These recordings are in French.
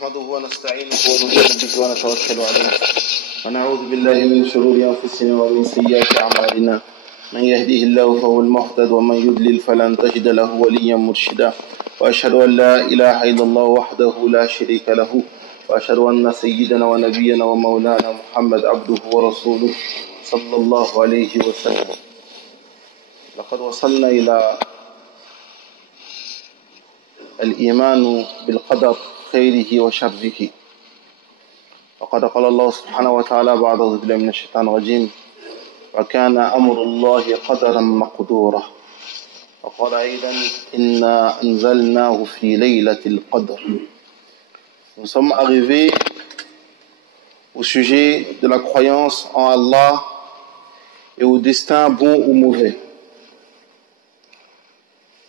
نحمده ونستعينه ونجاهد به ونتوكل عليه ونعوذ بالله من شرور أنفسنا ومن سيئات أعمالنا من يهده الله فهو المهتد ومن يضلل فلن تجد له وليا مرشدا وأشهد أن لا إله إلا الله وحده لا شريك له وأشهد أن سيدنا ونبينا ومولانا محمد عبده ورسوله صلى الله عليه وسلم. لقد وصلنا إلى الإيمان بالقدر خيره وشره، وقد قال الله سبحانه وتعالى بعد أعوذ بالله من الشيطان الرجيم: وكان أمر الله قدرا مقدورا. وقال أيضا: إنا أنزلناه في ليلة القدر. Nous sommes arrivés au sujet de la croyance en Allah et au destin bon ou mauvais.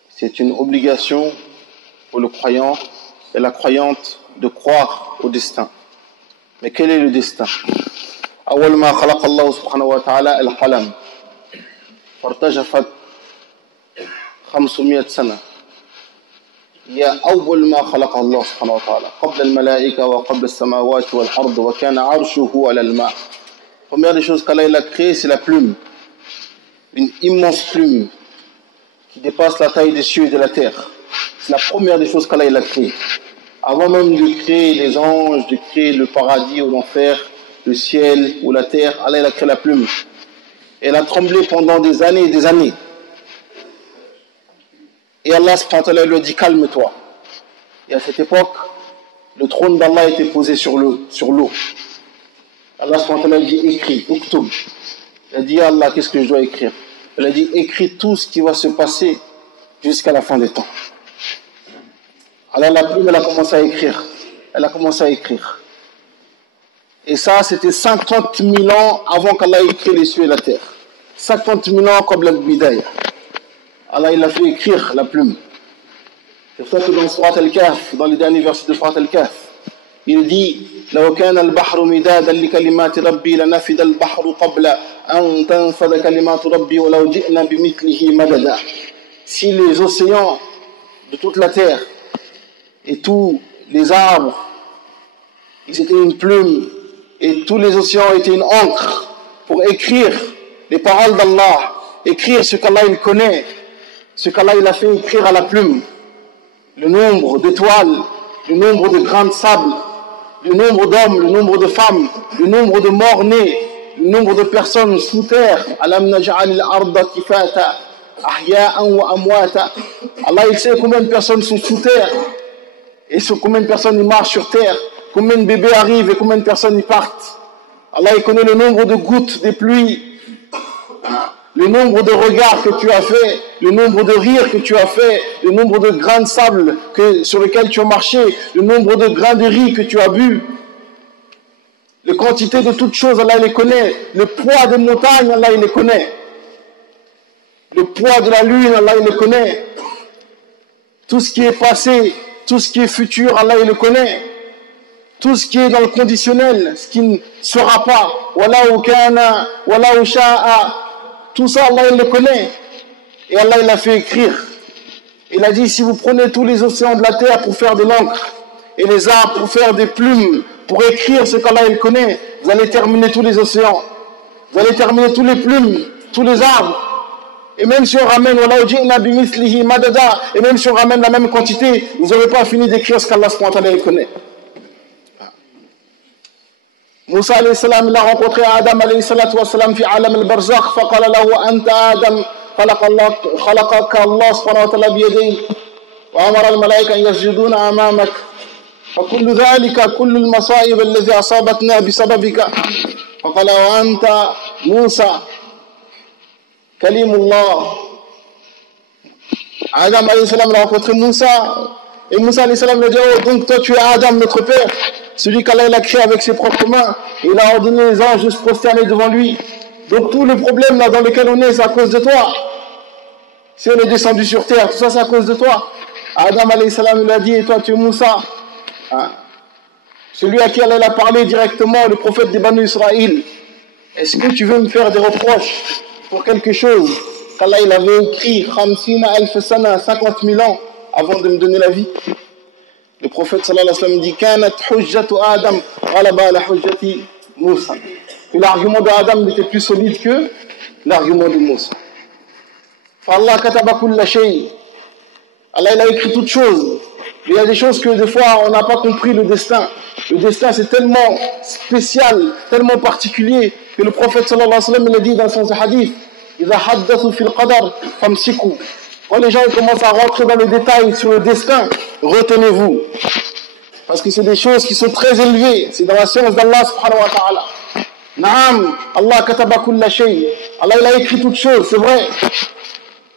C'est une obligation pour le croyant et la croyante de croire au destin. Mais quel est le destin? أول ما خلق الله سبحانه وتعالى القلم فارتجفت 500 سنة. هي أول ما خلق الله سبحانه وتعالى قبل الملائكة وقبل السماوات والأرض وكان عرشه على الماء. Première des choses qu'Allah a créée, c'est la plume, une immense plume qui dépasse la taille des cieux et de la terre. C'est la première des choses qu'Allah a créée. Avant même de créer les anges, de créer le paradis ou l'enfer, le ciel ou la terre, Allah a créé la plume. Elle a tremblé pendant des années et des années. Et Allah subhanahu wa ta'ala lui a dit: calme-toi. Et à cette époque, le trône d'Allah était posé sur l'eau. Allah subhanahu wa ta'ala dit: écris, uktub. Il a dit: Allah, qu'est-ce que je dois écrire? Il a dit: écris tout ce qui va se passer jusqu'à la fin des temps. Alors la plume, elle a commencé à écrire. Elle a commencé à écrire. Et ça, c'était 50 000 ans avant qu'Allah ait écrit les cieux et la terre. 50 000 ans comme la bidaya. Allah, il a fait écrire la plume. C'est pour ça que dans Surat Al-Kahf, dans les derniers versets de Surat Al-Kahf, il dit: لو كان البحر مدادا لكلمات ربي لنفد البحر قبل أن تنفد كلمات ربي ولو جئنا بمثله مددا. Si les océans de toute la terre et tous les arbres, ils étaient une plume, et tous les océans étaient une encre pour écrire les paroles d'Allah, écrire ce qu'Allah il connaît, ce qu'Allah il a fait écrire à la plume, le nombre d'étoiles, le nombre de grains de sable, le nombre d'hommes, le nombre de femmes, le nombre de morts-nés, le nombre de personnes sous terre. Alam naj'al al-arda kifata ahya'an wa amwata. Allah il sait combien de personnes sont sous terre et sur combien de personnes ils marchent sur terre, combien de bébés arrivent et combien de personnes y partent. Allah il connaît le nombre de gouttes des pluies, le nombre de regards que tu as fait, le nombre de rires que tu as fait, le nombre de grains de sable sur lesquels tu as marché, le nombre de grains de riz que tu as bu, les quantités de toutes choses, Allah il les connaît, le poids des montagnes, Allah il les connaît, le poids de la lune, Allah il les connaît, tout ce qui est passé, tout ce qui est futur, Allah il le connaît. Tout ce qui est dans le conditionnel, ce qui ne sera pas, wallahu kana, wallahu sha'a, tout ça Allah il le connaît. Et Allah il l'a fait écrire. Il a dit: si vous prenez tous les océans de la terre pour faire de l'encre, et les arbres pour faire des plumes, pour écrire ce qu'Allah il connaît, vous allez terminer tous les océans, vous allez terminer tous les plumes, tous les arbres. Et même si on ramène, et même si on ramène la même quantité, vous n'aurez pas fini d'écrire ce qu'Allah il connaît. Moussa alayhi salam, il a rencontré Adam alayhi salatu wa salam fi alam al-barzakh, faqala lahu anta Adam, khalaqaka Allah subhanahu wa ta'ala biyadayhi, wa amara al-malaika an yasjuduna amamak, فكل ذلك كل المصائب الذي أصابتنا بسببك. فقال: وأنت موسى كليم الله. Adam alayhi salam a rencontré Moussa, et Moussa alayhi salam lui a dit: oh, donc toi tu es Adam, notre père, celui qu'Allah a créé avec ses propres mains, et il a ordonné les anges de se prosterner devant lui. Donc tout le problème là dans lequel on est, c'est à cause de toi. Si on est descendu sur terre, tout ça c'est à cause de toi. Adam alayhi salam lui a dit: et toi tu es Moussa, celui à qui Allah a parlé directement, le prophète des Banu Israël. Est-ce que tu veux me faire des reproches pour quelque chose qu'Allah il avait écrit 50 000 ans avant de me donner la vie? Le prophète sallallahu alayhi wa sallam dit Kanat hujjatu Adam ghalaba ala hujjati Moussa. Que l'argument d'Adam était plus solide que l'argument de Moussa. Allah kataba kulla shay. Allah il a écrit toutes choses. Il y a des choses que des fois on n'a pas compris le destin. Le destin c'est tellement spécial, tellement particulier que le prophète sallallahu alayhi wa sallam il a dit dans son hadith Iza haddathu fil qadar famsiku. Quand les gens commencent à rentrer dans les détails sur le destin, retenez-vous. Parce que c'est des choses qui sont très élevées. C'est dans la science d'Allah subhanahu wa ta'ala. Naam, Allah kataba kulla shay. Allah il a écrit toutes choses, c'est vrai.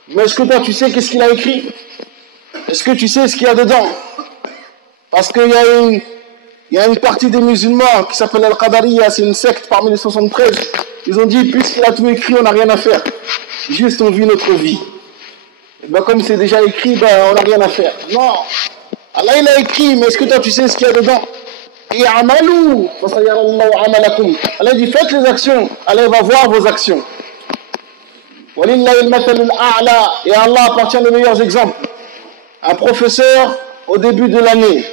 Mais est-ce que toi tu sais qu'est-ce qu'il a écrit? Est-ce que tu sais ce qu'il y a dedans? Parce qu'il y a une partie des musulmans qui s'appelle Al-Qadariya, c'est une secte parmi les 73. Ils ont dit, puisqu'il a tout écrit, on n'a rien à faire. Juste on vit notre vie. Et ben, comme c'est déjà écrit, ben, on n'a rien à faire. Non. Allah il a écrit, mais est-ce que toi tu sais ce qu'il y a dedans? Et amalou, Allah dit, faites les actions, Allah va voir vos actions. Et Allah appartient aux meilleurs exemples. Un professeur, au début de l'année,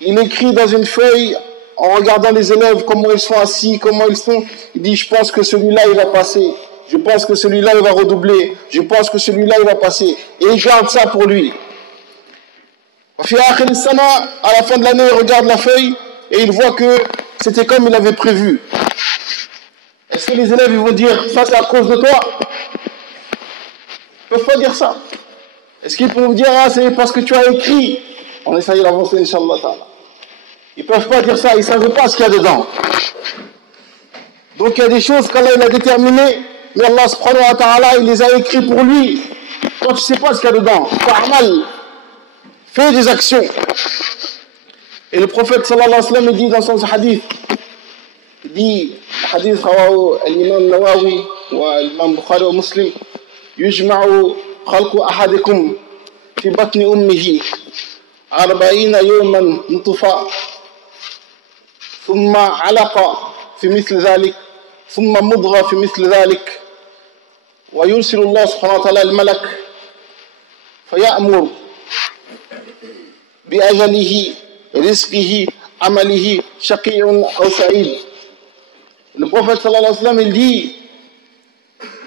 il écrit dans une feuille, en regardant les élèves, comment ils sont assis, comment ils sont, il dit, je pense que celui-là, il va passer. Je pense que celui-là, il va redoubler. Je pense que celui-là, il va passer. Et il garde ça pour lui. À la fin de l'année, il regarde la feuille et il voit que c'était comme il avait prévu. Est-ce que les élèves ils vont dire, ça c'est à cause de toi? Ils ne peuvent pas dire ça. Est-ce qu'ils peuvent dire, ah c'est parce que tu as écrit? On essaye d'avancer, Inch'Allah ta'ala. Ils ne peuvent pas dire ça, ils ne savent pas ce qu'il y a dedans. Donc il y a des choses qu'Allah il a déterminées, mais Allah subhanahu wa ta'ala il les a écrits pour lui. Toi tu ne sais pas ce qu'il y a dedans. Fa'amal. Fais des actions. Et le prophète sallallahu alayhi wa sallam dit dans son hadith, il dit, hadith rawahu al-imam Nawawi wa al-imam Bukhari wa Muslim, yujma'u khalqu ahadikum fi batni ummihi 40 yawman nutfa thumma 'alaqa fi mithli dhalik thumma mudgha fi mithli dhalik wa yursilu Allah subhanahu wa ta'ala al-malak fayamur بأجله رزقه عمله شقي أو سعيد. Le prophète sallallahu alayhi wa sallam il dit,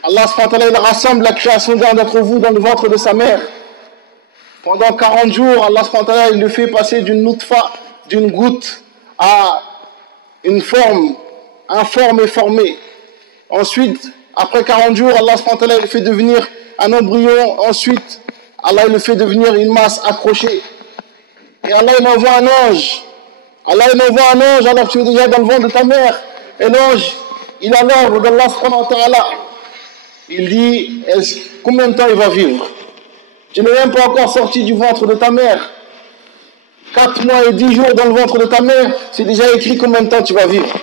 Allah subhanahu wa ta'ala il rassemble la création d'un d'entre vous dans le ventre de sa mère. Pendant 40 jours, Allah subhanahu wa ta'ala il le fait passer d'une nutfa, d'une goutte à une forme informe et formée. Ensuite, après 40 jours, Allah subhanahu wa ta'ala il le fait devenir un embryon. Ensuite, Allah il le fait devenir une masse accrochée. Et Allah il envoie un ange. Allah il envoie un ange alors que tu es déjà dans le ventre de ta mère. Et l'ange, il a l'ordre d'Allah subhanahu wa ta'ala. Il dit, combien de temps il va vivre? Tu n'es même pas encore sorti du ventre de ta mère. 4 mois et 10 jours dans le ventre de ta mère, c'est déjà écrit combien de temps tu vas vivre.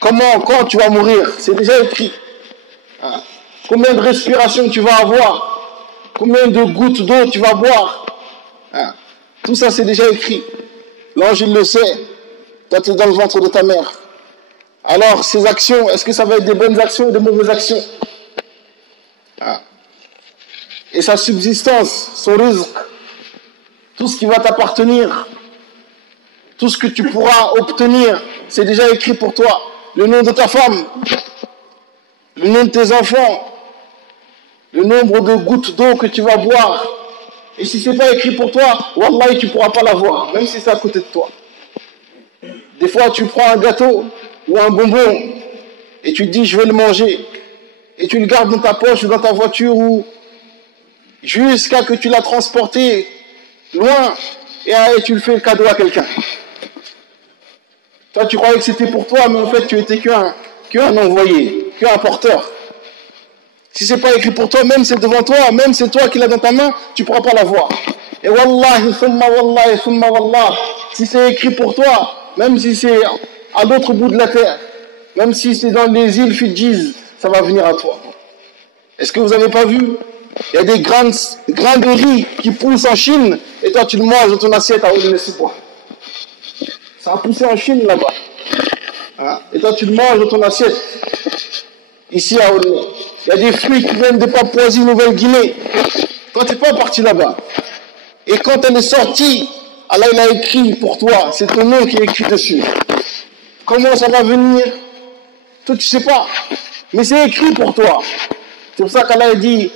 Comment, quand tu vas mourir, c'est déjà écrit. Combien de respirations tu vas avoir? Combien de gouttes d'eau tu vas boire? Tout ça c'est déjà écrit. L'ange il le sait. Toi tu es dans le ventre de ta mère. Alors ces actions, est-ce que ça va être des bonnes actions ou des mauvaises actions? Et sa subsistance, son rizq, tout ce qui va t'appartenir, tout ce que tu pourras obtenir, c'est déjà écrit pour toi. Le nom de ta femme, le nom de tes enfants, le nombre de gouttes d'eau que tu vas boire. Et si ce n'est pas écrit pour toi, wallahi, tu ne pourras pas l'avoir, même si c'est à côté de toi. Des fois, tu prends un gâteau ou un bonbon et tu te dis, je vais le manger. Et tu le gardes dans ta poche ou dans ta voiture ou jusqu'à que tu l'as transporté loin et tu le fais le cadeau à quelqu'un. Toi, tu croyais que c'était pour toi, mais en fait, tu étais qu'un envoyé, qu'un porteur. Si c'est pas écrit pour toi, même c'est devant toi, même c'est toi qui l'as dans ta main, tu pourras pas l'avoir. Et wallahi, thumma wallah, si c'est écrit pour toi, même si c'est à l'autre bout de la terre, même si c'est dans les îles Fidji, ça va venir à toi. Est-ce que vous avez pas vu? Il y a des grains de riz qui poussent en Chine, et toi tu le manges dans ton assiette à Oudemessipois. Ça a poussé en Chine là-bas. Et toi tu le manges dans ton assiette. Ici à Oudemessipois. Il y a des fruits qui viennent de Papouasie, Nouvelle-Guinée. Toi, tu n'es pas parti là-bas. Et quand elle est sortie, Allah il a écrit pour toi, c'est ton nom qui est écrit dessus. Comment ça va venir? Toi tu sais pas, mais c'est écrit pour toi. C'est pour ça qu'Allah dit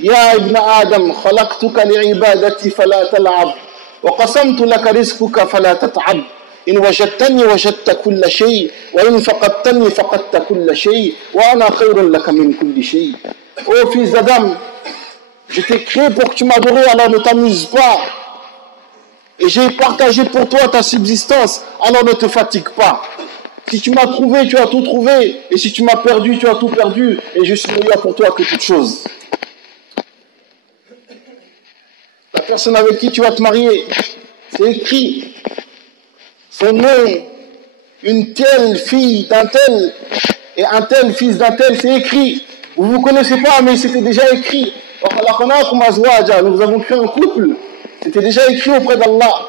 Ya ibn Adam, khalaqtuka li'ibadati fala tal'ab, wa qasamtu laka rizquka fala tat'ab. إن وجدتني وجدت كل شيء وإن فقدتني فقدت كل شيء وأنا خير لك من كل شيء. Ô fils d'Adam, je t'ai créé pour que tu m'adores, alors ne t'amuse pas. Et j'ai partagé pour toi ta subsistance, alors ne te fatigue pas. Si tu m'as trouvé, tu as tout trouvé. Et si tu m'as perdu, tu as tout perdu. Et je suis meilleur pour toi que toute chose. La personne avec qui tu vas te marier, c'est écrit. Son nom, une telle fille d'un tel, et un tel fils d'un tel, c'est écrit. Vous ne vous connaissez pas, mais c'était déjà écrit. Nous avons créé un couple. C'était déjà écrit auprès d'Allah.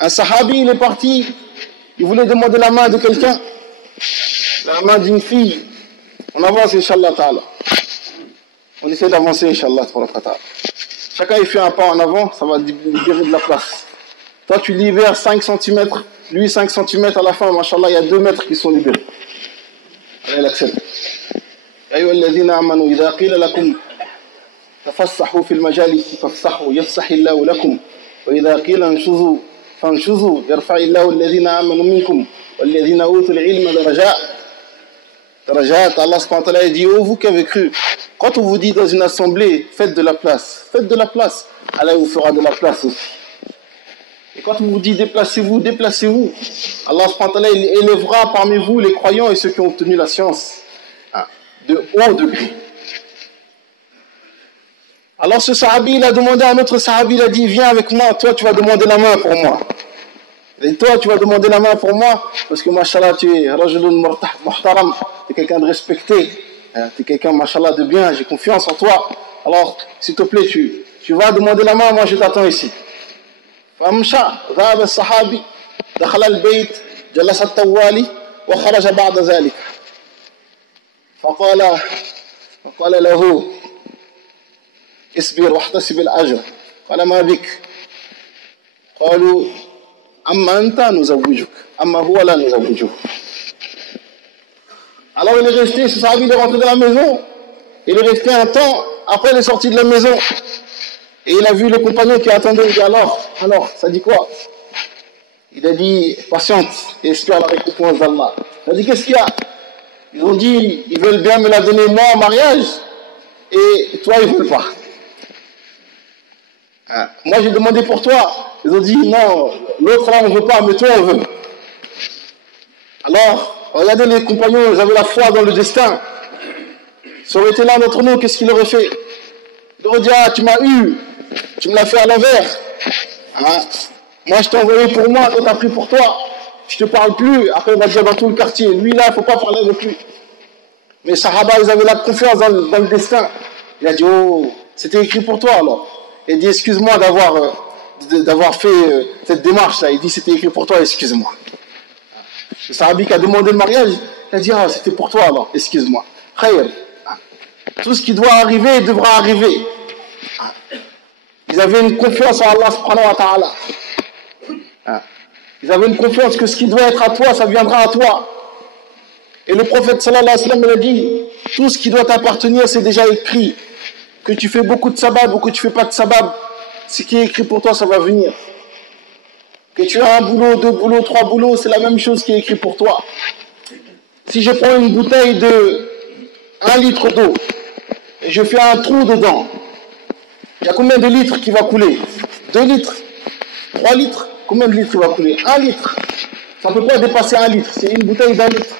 Un sahabi, il est parti. Il voulait demander la main de quelqu'un. La main d'une fille. On avance, Inch'Allah ta'ala. On essaie d'avancer, Inch'Allah ta'ala. Chacun il fait un pas en avant, ça va libérer de la place. Toi, tu libères 5 cm, lui 5 cm, à la fin, machallah, il y a 2 mètres qui sont libérés. Allez, il accepte. أيها الذين آمنوا إذا قيل لكم تفسحوا في المجالس فافسحوا يفسح الله لكم وإذا قيل انشزوا فانشزوا يرفع الله الذين آمنوا منكم والذين أوتوا العلم درجات. Allah subhanahu wa ta'ala dit, oh vous qui avez cru, quand on vous dit dans une assemblée, faites de la place, Allah vous fera de la place aussi. Et quand on vous dit déplacez-vous, déplacez-vous. Allah subhanahu wa ta'ala il élèvera parmi vous les croyants et ceux qui ont obtenu la science de haut degré. Alors ce sahabi il a demandé à un autre sahabi, il a dit viens avec moi, toi tu vas demander la main pour moi. Et toi tu vas demander la main pour moi parce que mashallah tu es rajulun muhtaram, tu es quelqu'un de respecté, tu es quelqu'un mashallah de bien, j'ai confiance en toi. Alors s'il te plaît tu vas demander la main, moi je t'attends ici. فمشى ذهب الصحابي دخل البيت جلس الطوالي وخرج بعد ذلك فقال له اصبر واحتسب الأجر قال ما بك قالوا أما أنت نزوجك أما هو لا نزوجه. Alors il est resté, ce sahabi il est rentré dans la maison, il est resté un temps, après il est sorti de la maison et il a vu le compagnon qui attendait, il dit alors, ça dit quoi? Il a dit patiente et espère la récompense d'Allah. Il a dit qu'est-ce qu'il y a? Ils ont dit ils veulent bien me la donner moi en mariage et toi ils veulent pas. Moi j'ai demandé pour toi, ils ont dit non, l'autre là on veut pas mais toi on veut. Alors regardez les compagnons, ils avaient la foi dans le destin. Ça aurait été l'un d'entre nous, qu'est-ce qu'il aurait fait? Il aurait dit tu m'as eu, tu me l'as fait à l'envers. Moi je t'ai envoyé pour moi, toi t'as pris pour toi. Je te parle plus, après on va dire dans tout le quartier, lui là il faut pas parler avec lui. Mais les Sahaba ils avaient la confiance dans le destin. Il a dit oh, c'était écrit pour toi alors. Il dit excuse-moi d'avoir fait cette démarche là. Il dit c'était écrit pour toi, excuse-moi. Le Sahabi qui a demandé le mariage, il a dit c'était pour toi alors, excuse-moi. Khayr. Tout ce qui doit arriver devra arriver. Ils avaient une confiance en Allah subhanahu wa ta'ala. Ils avaient une confiance que ce qui doit être à toi, ça viendra à toi. Et le prophète sallallahu alayhi wa sallam il a dit, tout ce qui doit t'appartenir, c'est déjà écrit. Que tu fais beaucoup de sabab ou que tu fais pas de sabab, ce qui est écrit pour toi, ça va venir. Que tu as un boulot, 2 boulots, 3 boulots, c'est la même chose qui est écrit pour toi. Si je prends une bouteille de 1 litre d'eau et je fais un trou dedans, il y a combien de litres qui va couler? 2 litres? 3 litres? Combien de litres il va couler? 1 litre. Ça ne peut pas dépasser 1 litre, c'est une bouteille d'1 litre.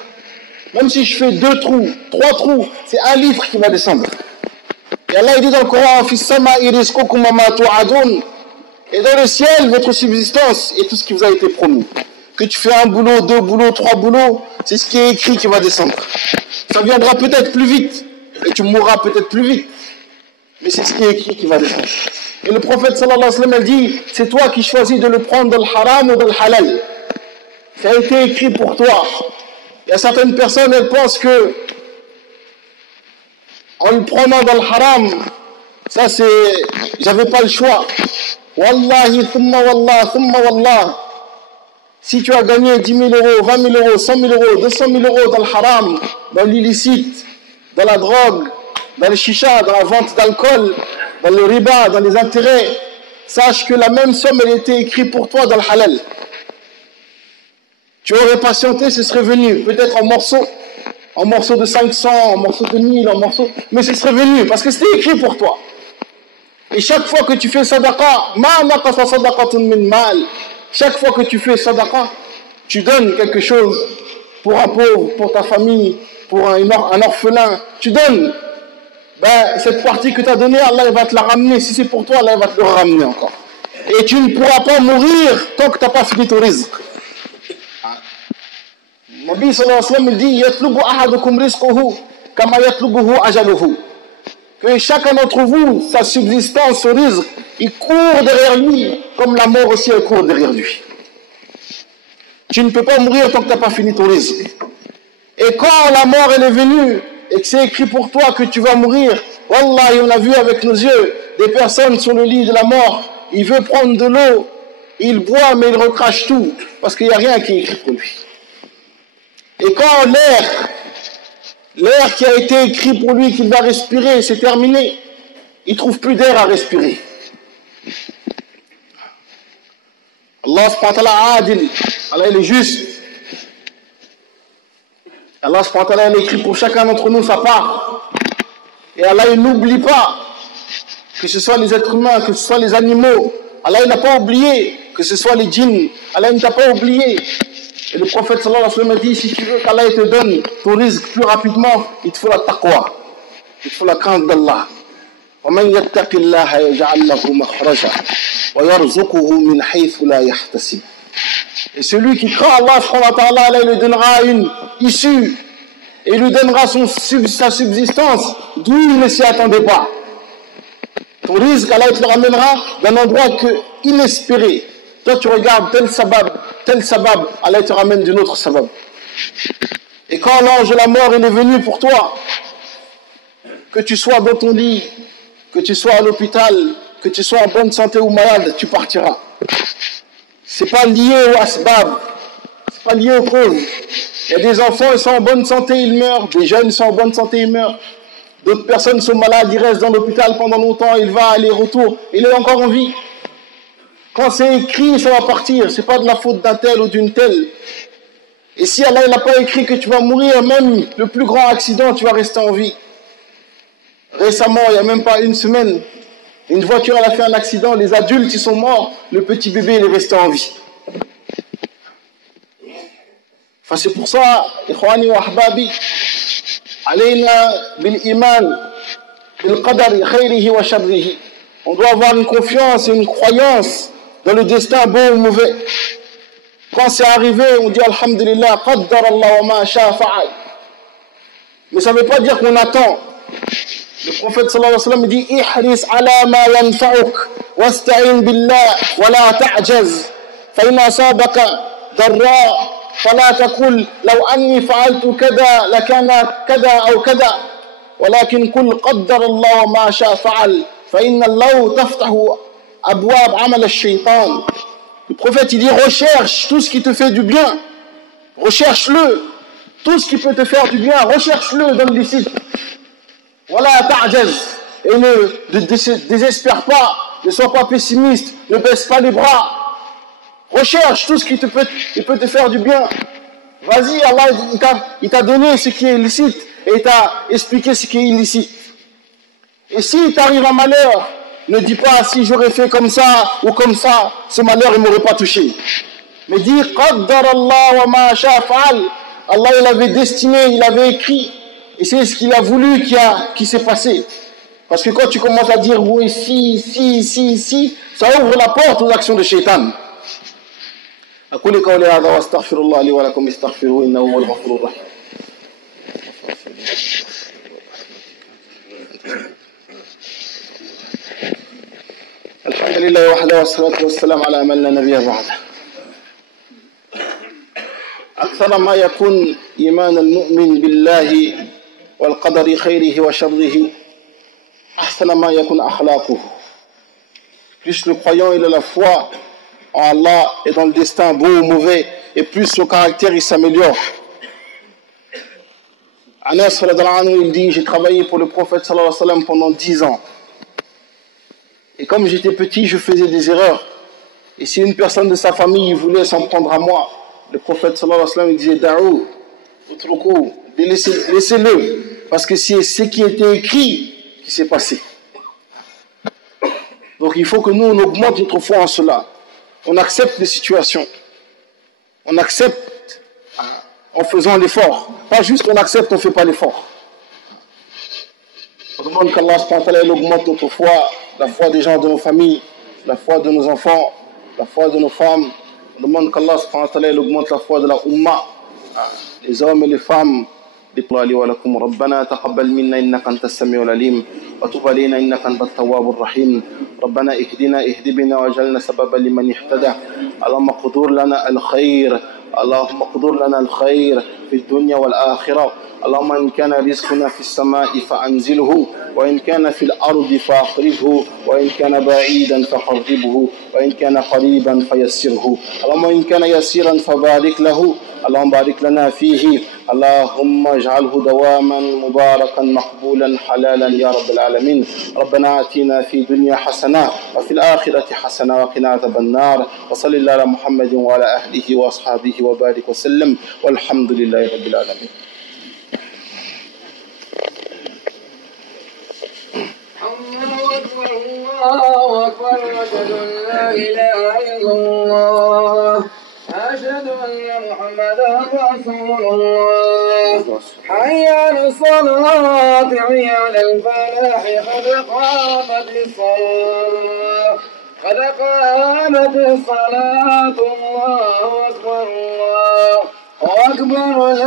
Même si je fais 2 trous, 3 trous, c'est 1 litre qui va descendre. Et Allah il dit dans le Coran, et dans le ciel, votre subsistance et tout ce qui vous a été promis. Que tu fais 1 boulot, 2 boulots, 3 boulots, c'est ce qui est écrit qui va descendre. Ça viendra peut-être plus vite, et tu mourras peut-être plus vite. Mais c'est ce qui est écrit qui va descendre. Et le prophète sallallahu alayhi wa sallam dit, c'est toi qui choisis de le prendre dans le haram ou dans le halal. Ça a été écrit pour toi. Il y a certaines personnes, elles pensent que en le prenant dans le haram, ça c'est, j'avais pas le choix. Wallahi, thumma wallah, thumma wallah. Si tu as gagné 10 000 euros, 20 000 euros, 100 000 euros, 200 000 euros dans le haram, dans l'illicite, dans la drogue, dans le chicha, dans la vente d'alcool, dans le riba, dans les intérêts, sache que la même somme, elle était écrite pour toi dans le halal. Tu aurais patienté, ce serait venu, peut-être en morceaux de 500, en morceaux de 1000, en morceaux, mais ce serait venu, parce que c'était écrit pour toi. Et chaque fois que tu fais sadaqa, chaque fois que tu fais sadaqa, tu donnes quelque chose pour un pauvre, pour ta famille, pour un orphelin, tu donnes. Ben, cette partie que tu as donnée, Allah il va te la ramener. Si c'est pour toi, Allah il va te le ramener encore. Et tu ne pourras pas mourir tant que tu n'as pas fini ton rizq. Nabi sallallahu alayhi wa sallam il dit yatlubu ahadukum rizquhu kama yatlubuhu ajaluhu. Que chacun d'entre vous, sa subsistance, son rizq, il court derrière lui, comme la mort aussi elle court derrière lui. Tu ne peux pas mourir tant que tu n'as pas fini ton rizq. Et quand la mort elle est venue, et que c'est écrit pour toi que tu vas mourir, Wallahi, on a vu avec nos yeux des personnes sur le lit de la mort, il veut prendre de l'eau, il boit mais il recrache tout, parce qu'il n'y a rien qui est écrit pour lui. Et quand l'air qui a été écrit pour lui qu'il va respirer, c'est terminé, il ne trouve plus d'air à respirer. Allah subhanahu wa ta'ala adil, Allah il est juste. Allah subhanahu wa ta'ala il écrit pour chacun d'entre nous sa part. Et Allah il n'oublie pas, que ce soit les êtres humains, que ce soit les animaux. Allah il n'a pas oublié, que ce soit les djinns. Allah il ne t'a pas oublié. Et le prophète sallallahu alayhi wa sallam a dit, si tu veux qu'Allah te donne ton rizq plus rapidement, il te faut la taqwa, il te faut la crainte d'Allah. وَمَنْ يَتَّقِ اللَّهَ يَجْعَلْ لَهُ مَخْرَجًا وَيَرْزُقُهُ مِنْ حَيْثُ لَا يَحْتَسِبُ. Et celui qui craint Allah subhanahu wa ta'ala, Allah lui donnera une issue et lui donnera sa subsistance d'où il ne s'y attendait pas. Ton rizq, Allah te le ramènera d'un endroit inespéré. Toi tu regardes tel sabab, Allah te ramène d'une autre sabab. Et quand l'ange de la mort il est venu pour toi, que tu sois dans ton lit, que tu sois à l'hôpital, que tu sois en bonne santé ou malade, tu partiras. C'est pas lié au asbab, c'est pas lié aux causes. Il y a des enfants, ils sont en bonne santé, ils meurent. Des jeunes, ils sont en bonne santé, ils meurent. D'autres personnes sont malades, ils restent dans l'hôpital pendant longtemps, il va aller-retour, il est encore en vie. Quand c'est écrit, ça va partir. C'est pas de la faute d'un tel ou d'une telle. Et si Allah n'a pas écrit que tu vas mourir, même le plus grand accident, tu vas rester en vie. Récemment, il n'y a même pas une semaine, une voiture elle a fait un accident, les adultes ils sont morts, le petit bébé il est resté en vie. Enfin c'est pour ça, ikhwani wa ahbabi, alayna bil iman bil qadari khayrihi wa sharrihi. On doit avoir une confiance et une croyance dans le destin bon ou mauvais. Quand c'est arrivé, on dit alhamdulillah, qaddar Allah wa ma sha'a fa'al. Mais ça ne veut pas dire qu'on attend. Le prophète sallallahu alayhi wa sallam dit ihris ala ma yanfa'uk wasta'in billah wa la ta'jaz fa in asabaka darra fala taqul law anni fa'altu kada lakana kada aw kada walakin qul qaddar Allah wa ma sha'a fa'al fa inna Allah taftahu abwab amal ash-shaytan. Le prophète il dit recherche tout ce qui te fait du bien, recherche-le, tout ce qui peut te faire du bien, recherche-le dans le licite. Voilà, ta'jaz. Et ne désespère pas, ne sois pas pessimiste, ne baisse pas les bras. Recherche tout ce qui peut te faire du bien. Vas-y, Allah il t'a donné ce qui est licite et il t'a expliqué ce qui est illicite. Et si t'arrive un malheur, ne dis pas si j'aurais fait comme ça ou comme ça, ce malheur il m'aurait pas touché. Mais dis qaddar Allah wa ma sha'a fa'al. Allah il avait destiné, il avait écrit. Et c'est ce qu'il a voulu qui s'est passé. Parce que quand tu commences à dire oui, si, ça ouvre la porte aux actions de Shaitan. أقول قولي هذا وأستغفر الله لي ولكم استغفروه إنه هو الغفور الرحيم. الحمد لله وحده والصلاة والسلام على من لا نبي بعده. أكثر ما يكون إيمان المؤمن بالله والقدر خيره وشره أحسن ما يكون أخلاقه. plus le croyant il a la foi en Allah et dans le destin beau ou mauvais, et plus son caractère il s'améliore. Anas il dit, j'ai travaillé pour le prophète sallallahu alayhi wa sallam pendant 10 ans. Et comme j'étais petit, je faisais des erreurs. Et si une personne de sa famille voulait s'en prendre à moi, le prophète sallallahu alayhi wa sallam il disait, Da'ou, utruku, laissez-le, parce que c'est ce qui était écrit qui s'est passé. Donc il faut que nous on augmente notre foi en cela. On accepte les situations. On accepte en faisant l'effort. Pas juste on accepte, on ne fait pas l'effort. On demande qu'Allah augmente notre foi, la foi des gens de nos familles, la foi de nos enfants, la foi de nos femmes. On demande qu'Allah augmente la foi de la Ummah, les hommes et les femmes. لي ولكم ربنا تقبل منا إنك أنت السميع العليم وتب علينا إنك أنت التواب الرحيم ربنا اهد بنا واجعلنا سببا لمن اهتدى اللهم اقدر لنا الخير اللهم اقدر لنا الخير في الدنيا والآخرة اللهم إن كان رزقنا في السماء فأنزله وإن كان في الأرض فأخرجه وإن كان بعيدا فقربه وإن كان قريبا فيسره اللهم إن كان يسيرا فبارك له اللهم بارك لنا فيه اللهم اجعله دواما مباركا مقبولا حلالا يا رب العالمين ربنا آتنا في الدنيا حسنة وفي الآخرة حسنة وقنا عذاب النار وصل الله على محمد وعلى أهله وأصحابه وبارك وسلم والحمد لله رب العالمين. الله أكبر أشهد أن لا إله إلا الله أشهد أن محمدا رسول الله حي على الصلاة حي على الفلاح قد قامت الصلاة قد قامت الصلاة الله أكبر الله أكبر لا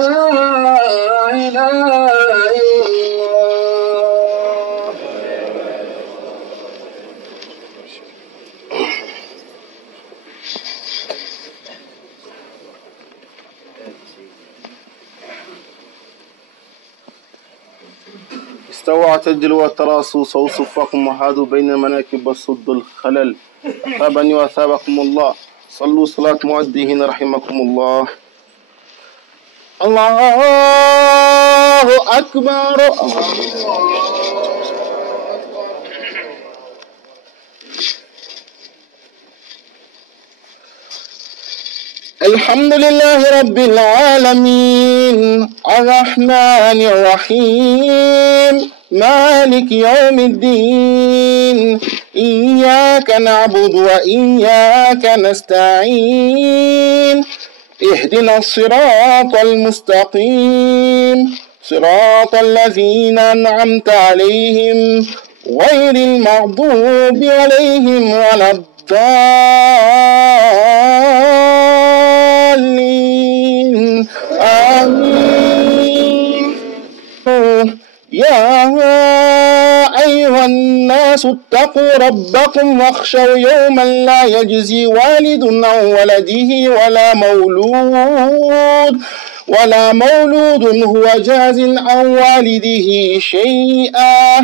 إله إلا الله. استووا اعتدلوا وتراصوا صوا صفكم وهادوا بين المناكب وصدوا الخلل ثابني وثابكم الله صلوا صلاة مؤديهن رحمكم الله. الله أكبر. الحمد لله رب العالمين الرحمن الرحيم مالك يوم الدين إياك نعبد وإياك نستعين اهدنا الصراط المستقيم صراط الذين أنعمت عليهم غير المغضوب عليهم ولا الضالين آمين. يا أيها الناس اتقوا ربكم واخشوا يوما لا يجزي والد عن ولده ولا مولود هو جاز عن والده شيئا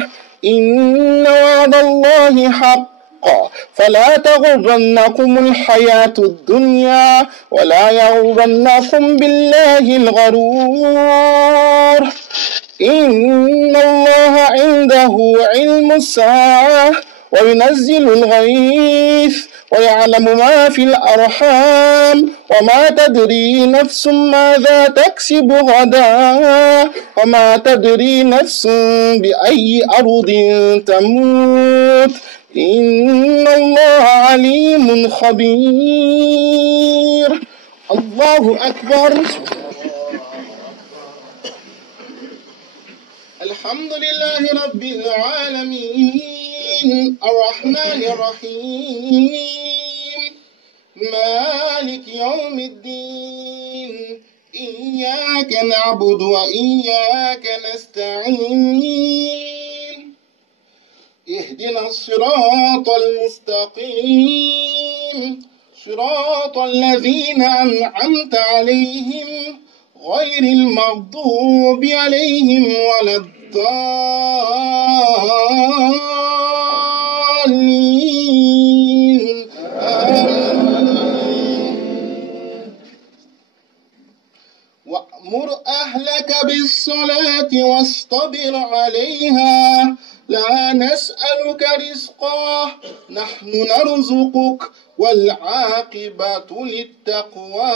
إن وعد الله حق فلا تغرنكم الحياة الدنيا ولا يغرنكم بالله الغرور إن الله عنده علم الساعة وينزل الغيث ويعلم ما في الأرحام وما تدري نفس ماذا تكسب غدا وما تدري نفس بأي أرض تموت إن الله عليم خبير. الله أكبر. الحمد لله رب العالمين الرحمن الرحيم مالك يوم الدين إياك نعبد وإياك نستعين اهدنا الصراط المستقيم صراط الذين أنعمت عليهم غير المغضوب عليهم ولا الضالين الصلاة واصطبر عليها لا نسألك رزقا نحن نرزقك والعاقبة للتقوى.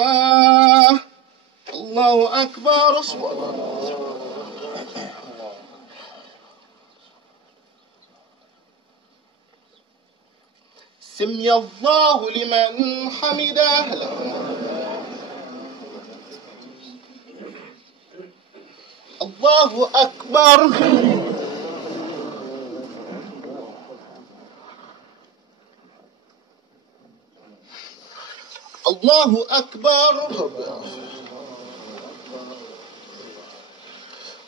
الله أكبر. سمي الله لمن حمده. الله أكبر. الله أكبر.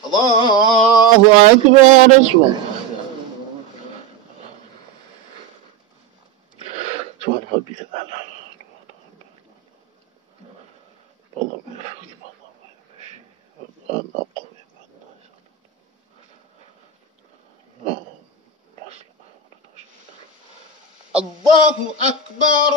الله أكبر. سبحان ربي الأعلى. والله ما يفعل الله أقوى. الله أكبر.